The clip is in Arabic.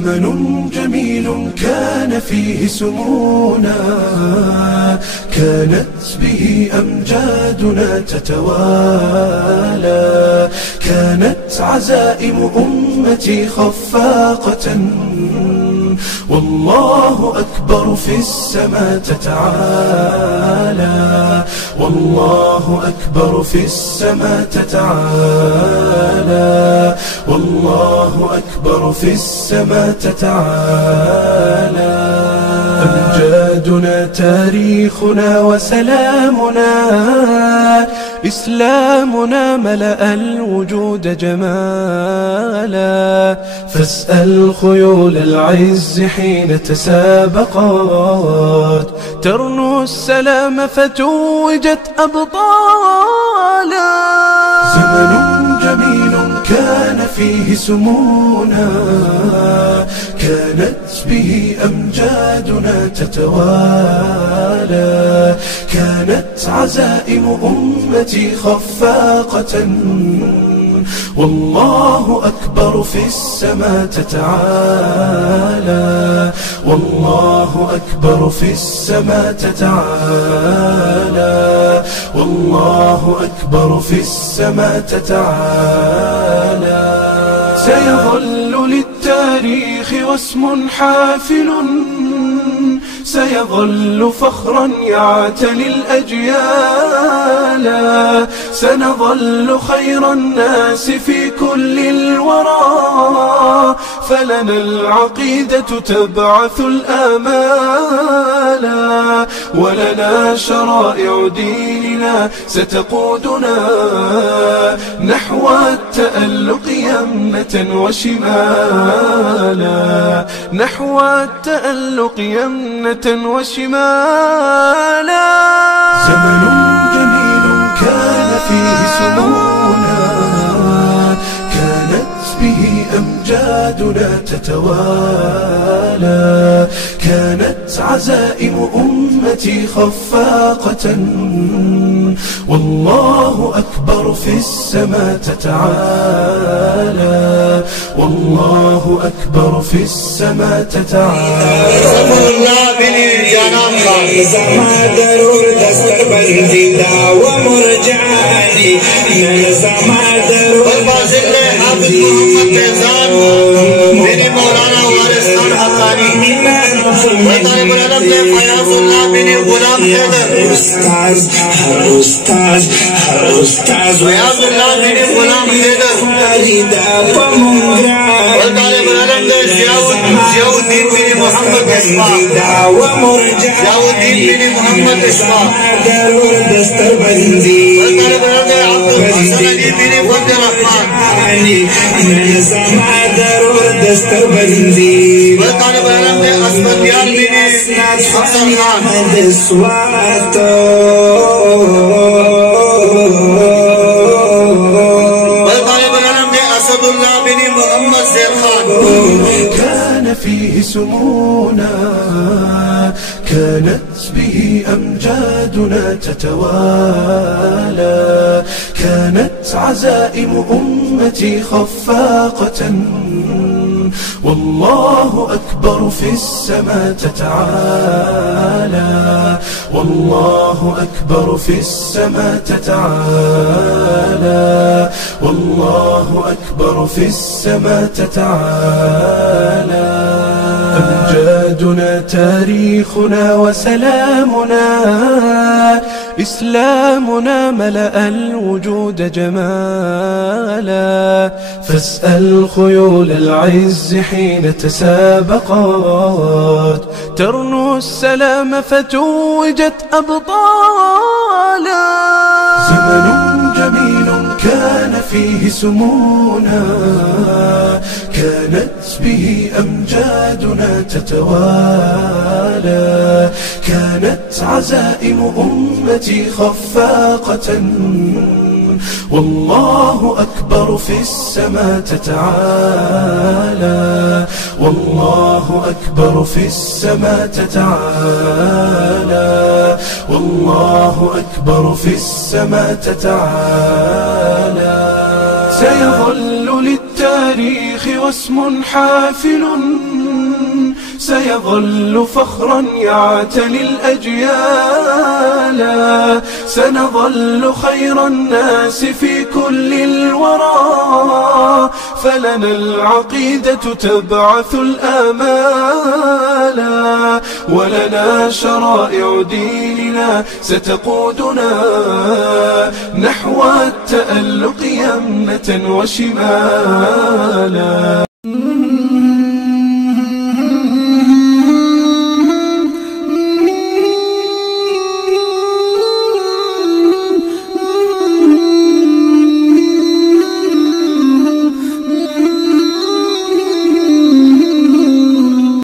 زمن جميل كان فيه سمونا، كانت به أمجادنا تتوالى، كانت عزائم أمتي خفاقة، والله أكبر في السماء تتعالى، والله أكبر في السماء تتعالى، والله أكبر في السماء تتعالى. أمجادنا تاريخنا وسلامنا، إسلامنا ملأ الوجود جمالا، فاسأل خيول العز حين تسابقت، ترنو السلام فتوجت أبطالا. زمن جميل كان فيه سمونا، كانت به أمجادنا تتوالى، كانت عزائم أمتي خفاقة، والله أكبر في السماء تتعالى، والله أكبر في السماء تتعالى، والله أكبر في السماء تتعالى. سيظل للتاريخ واسم حافل، سيظل فخرا يعتلي الأجيال، سنظل خير الناس في كل الورى، فلنا العقيدة تبعث الآمال، ولنا شرائع ديننا ستقودنا نحو التألق يمنة وشمالا، نحو التألق يمنة وشمالا. زمن جميل كان فيه سمونا، كانت به أمجادنا تتوالى، كانت عزائم أمتي خفاقة، والله أكبر في السماء تتعالى، والله أكبر في السماء تتعالى. زما ضرور دستر بندیدا و مرجانی زما ضرور فاضل حافظ محمد فیضان میری مولانا وارث خان حقانی طالب العلم فیاض اللہ بن غلام حیدر استاذ فیاض اللہ بن غلام حیدر طالب العلم ضیاء الدین بن محمد اشفاق ضیاء الدین بن محمد اشفاق دستر بندی طالب العلم عبد الحسن علی بن فضل الرحمن زما ضرور دستر بندی طالب العلم اسفندیار بن حسن خان كان فيه سمونا، كانت به أمجادنا تتوالى، كانت عزائم أمتي خفاقة، والله أكبر في السماء تتعالى، والله أكبر في السماء تتعالى، والله أكبر في السماء تتعالى. أمجادنا تاريخنا وسلامنا، إسلامنا ملأ الوجود جمالا، فاسأل خيول العز حين تسابقت، ترنو السلام فتوجت أبطالا. زمن جميل كان فيه سمونا، كانت به أمجادنا تتوالى، كانت عزائم أمتي خفاقة، والله أكبر في السماء تتعالى، والله أكبر في السماء تتعالى، والله أكبر في السماء تتعالى. سيظل للتاريخ واسم حافل، سيظل فخرا يعتلي الأجيال، سنظل خير الناس في كل الورى، فلنا العقيدة تبعث الآمال، ولنا شرائع ديننا ستقودنا نحو التألق يمنة وشمالا.